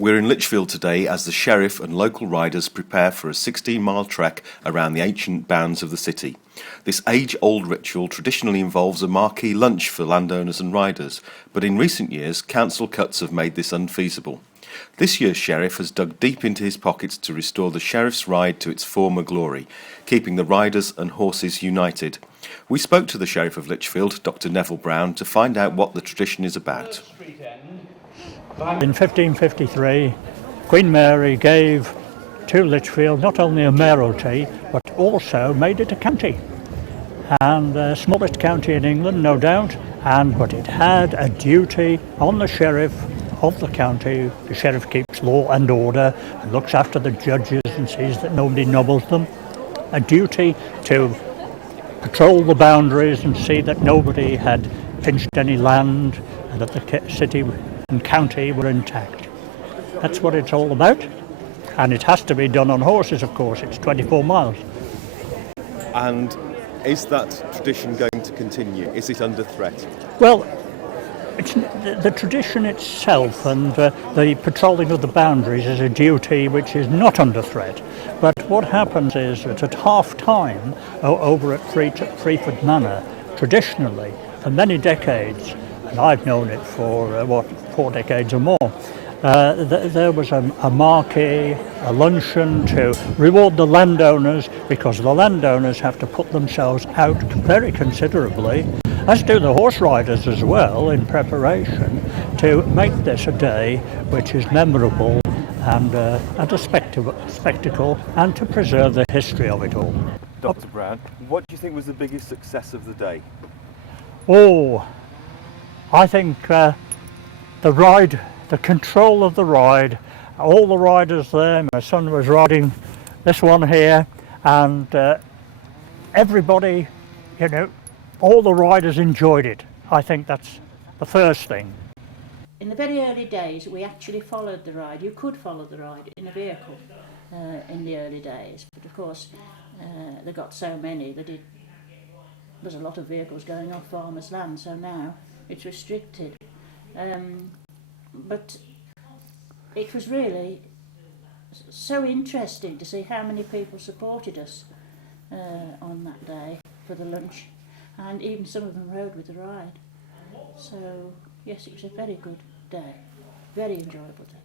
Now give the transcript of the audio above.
We're in Lichfield today as the Sheriff and local riders prepare for a 16-mile trek around the ancient bounds of the city. This age-old ritual traditionally involves a marquee lunch for landowners and riders, but in recent years council cuts have made this unfeasible. This year's Sheriff has dug deep into his pockets to restore the Sheriff's Ride to its former glory, keeping the riders and horses united. We spoke to the Sheriff of Lichfield, Dr. Neville Brown, to find out what the tradition is about. In 1553, Queen Mary gave to Lichfield not only a mayoralty, but also made it a county. And the smallest county in England, no doubt, but it had a duty on the sheriff of the county. The sheriff keeps law and order and looks after the judges and sees that nobody nobbles them. A duty to patrol the boundaries and see that nobody had pinched any land and that the city and county were intact. That's what it's all about. And it has to be done on horses, of course. It's 24 miles. And is that tradition going to continue? Is it under threat? Well, it's the tradition itself and the patrolling of the boundaries is a duty which is not under threat. But what happens is that at half-time over at Freeford Manor, traditionally, for many decades, and I've known it for 4 decades or more, there was a marquee, a luncheon to reward the landowners, because the landowners have to put themselves out very considerably, as do the horse riders as well, in preparation to make this a day which is memorable and a spectacle, and to preserve the history of it all. Dr. Brown, what do you think was the biggest success of the day? Oh, I think the ride, the control of the ride, all the riders there. My son was riding this one here, and everybody, all the riders enjoyed it. I think that's the first thing. In the very early days, we actually followed the ride. You could follow the ride in a vehicle in the early days, but of course they got so many that there's a lot of vehicles going off farmers' land, so now it's restricted. But it was really so interesting to see how many people supported us on that day for the lunch, and even some of them rode with the ride. So yes, it was a very good day, very enjoyable day.